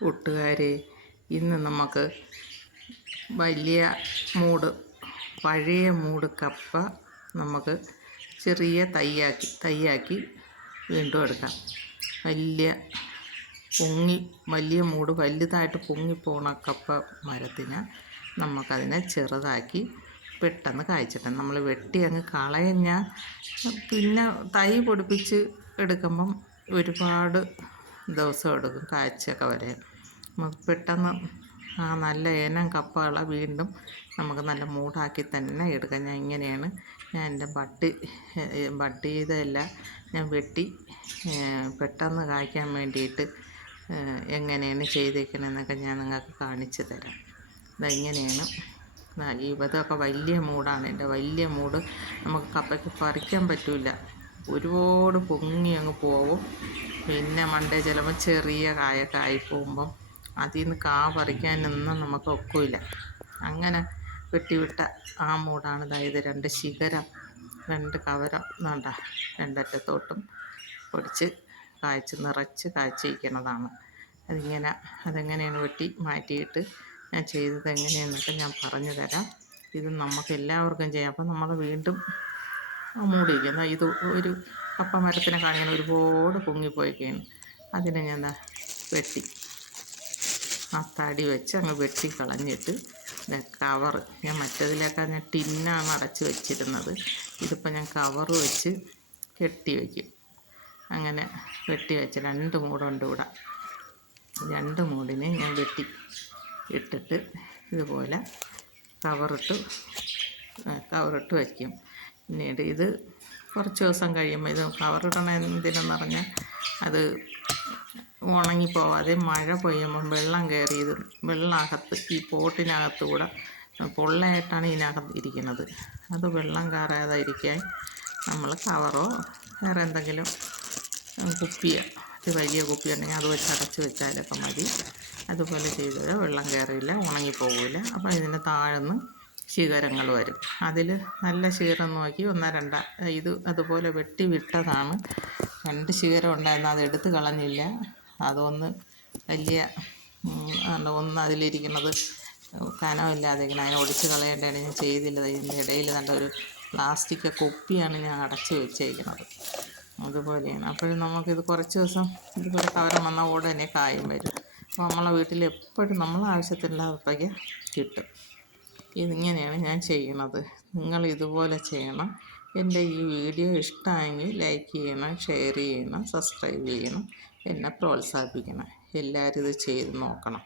കൂട്ടുകാരെ ഇന്ന് നമുക്ക് വലിയ മൂട് പഴയ മൂട് കപ്പ നമുക്ക് ചെറിയ തൈയാക്കി തൈയാക്കി വീണ്ടും എടുക്കാം. വലിയ പൊങ്ങി വലിയ മൂട് വലുതായിട്ട് പൊങ്ങിപ്പോണ കപ്പ മരത്തിന് നമുക്കതിനെ ചെറുതാക്കി പെട്ടെന്ന് കായ്ച്ചിട്ട് നമ്മൾ വെട്ടി അങ്ങ് കളയഞ്ഞാൽ പിന്നെ തൈ പൊടിപ്പിച്ച് എടുക്കുമ്പം ഒരുപാട് ദിവസം എടുക്കും കാഴ്ചയൊക്കെ വരെ. നമുക്ക് പെട്ടെന്ന് ആ നല്ല ഇനം കപ്പകള വീണ്ടും നമുക്ക് നല്ല മൂടാക്കി തന്നെ എടുക്കാം. ഞാൻ ഇങ്ങനെയാണ് ഞാൻ എന്റെ ബട്ടി ബട്ടി ചെയ്തതെല്ലാം ഞാൻ വെട്ടി പെട്ടെന്ന് കായ്ക്കാൻ വേണ്ടിയിട്ട് എങ്ങനെയാണ് ചെയ്തേക്കണമെന്നൊക്കെ ഞാൻ നിങ്ങൾക്ക് കാണിച്ചു തരാം. ഇതെങ്ങനെയാണ് ഇതൊക്കെ വലിയ മൂടാണ്. എന്റെ വലിയ മൂട് നമുക്ക് കപ്പയ്ക്ക് പറിക്കാൻ പറ്റില്ല ഒരുപാട് പൊങ്ങി അങ്ങ് പോവും. പിന്നെ മണ്ടേ ചിലപ്പോൾ ചെറിയ കായൊക്കെ ആയി പോകുമ്പം അതിൽ നിന്ന് കാ പറിക്കാനൊന്നും നമുക്ക് ഒക്കില്ല. അങ്ങനെ വെട്ടിവിട്ട ആ മൂടാണ് അതായത് രണ്ട് ശിഖരം രണ്ട് കവരം വേണ്ട രണ്ടറ്റത്തോട്ടും പൊടിച്ച് കായ്ച്ച് നിറച്ച് കായ്ച്ചിരിക്കുന്നതാണ് അതിങ്ങനെ അതെങ്ങനെയാണ് വെട്ടി മാറ്റിയിട്ട് ഞാൻ ചെയ്തത് എങ്ങനെയാണെന്നൊക്കെ ഞാൻ പറഞ്ഞു തരാം. ഇത് നമുക്ക് എല്ലാവർക്കും ചെയ്യാം. അപ്പം നമ്മൾ വീണ്ടും മൂടിയിരിക്കുന്ന. ഇത് ഒരു കപ്പ മരത്തിനെ കാണിക്കാൻ ഒരുപാട് പൊങ്ങിപ്പോയിക്കാണ് അതിനെ ഞാൻ വെട്ടി. ആ തടി വെച്ച് അങ്ങ് വെട്ടി കളഞ്ഞിട്ട് കവർ ഞാൻ മറ്റതിലൊക്കെ ഞാൻ ടിന്നാണ് അടച്ച് വെച്ചിരുന്നത്. ഇതിപ്പോൾ ഞാൻ കവർ വെച്ച് കെട്ടി വയ്ക്കും. അങ്ങനെ വെട്ടി വെച്ച് രണ്ട് മൂടുണ്ട് ഇവിടെ. രണ്ട് മൂടിനെ ഞാൻ വെട്ടി ഇട്ടിട്ട് ഇതുപോലെ കവറിട്ട് കവറിട്ട് വയ്ക്കും. പിന്നീട് ഇത് കുറച്ച് ദിവസം കഴിയുമ്പോൾ ഇത് കവറിടണ എന്തിനെന്ന് പറഞ്ഞാൽ അത് ഉണങ്ങിപ്പോവാതെ മഴ പെയ്യുമ്പം വെള്ളം കയറി ഇത് വെള്ളമകത്ത് ഈ പോട്ടിനകത്ത് കൂടെ പൊള്ളയായിട്ടാണ് ഇതിനകത്ത് ഇരിക്കുന്നത്. അത് വെള്ളം കയറാതെ ഇരിക്കാൻ നമ്മൾ കവറോ വേറെ എന്തെങ്കിലും കുപ്പിയോ വലിയ കുപ്പി ഉണ്ടെങ്കിൽ അത് വെച്ച് അടച്ച് വെച്ചാലൊക്കെ മതി. അതുപോലെ ചെയ്താൽ വെള്ളം കയറിയില്ല ഉണങ്ങിപ്പോകില്ല അപ്പോൾ ഇതിന് താഴ്ന്ന് ശിഖരങ്ങൾ വരും. അതിൽ നല്ല ശീകരം നോക്കി ഒന്നോ രണ്ട ഇത് അതുപോലെ വെട്ടി വിട്ടതാണ്. രണ്ട് ശീകരം ഉണ്ടായിരുന്നു. അത് എടുത്ത് കളഞ്ഞില്ല. അതൊന്ന് വലിയ ഒന്ന് അതിലിരിക്കുന്നത് കനമില്ലാതെ ഇങ്ങനെ അതിനെ ഒടിച്ച് കളയേണ്ടതാണ് ഞാൻ ചെയ്തില്ല. ഇതിന്റെ ഇടയിൽ നല്ല ഒരു പ്ലാസ്റ്റിക് കുപ്പിയാണ് ഞാൻ അടച്ചു വെച്ചേക്കുന്നത്. അതുപോലെയാണ്. അപ്പോഴും നമുക്കിത് കുറച്ച് ദിവസം ഇതുപോലെ കവരം വന്നാൽ ഉടനെ കായും വരും. അപ്പോൾ നമ്മളെ വീട്ടിൽ എപ്പോഴും നമ്മളെ ആവശ്യത്തിനുള്ള ഉപ്പയ്ക്ക് കിട്ടും. ഇതിങ്ങനെയാണ് ഞാൻ ചെയ്യണത് നിങ്ങൾ ഇതുപോലെ ചെയ്യണം. എന്റെ ഈ വീഡിയോ ഇഷ്ടമായെങ്കിൽ ലൈക്ക് ചെയ്യണം ഷെയർ ചെയ്യണം സബ്സ്ക്രൈബ് ചെയ്യണം എന്നെ പ്രോത്സാഹിപ്പിക്കണം. എല്ലാവരും ഇത് ചെയ്ത് നോക്കണം.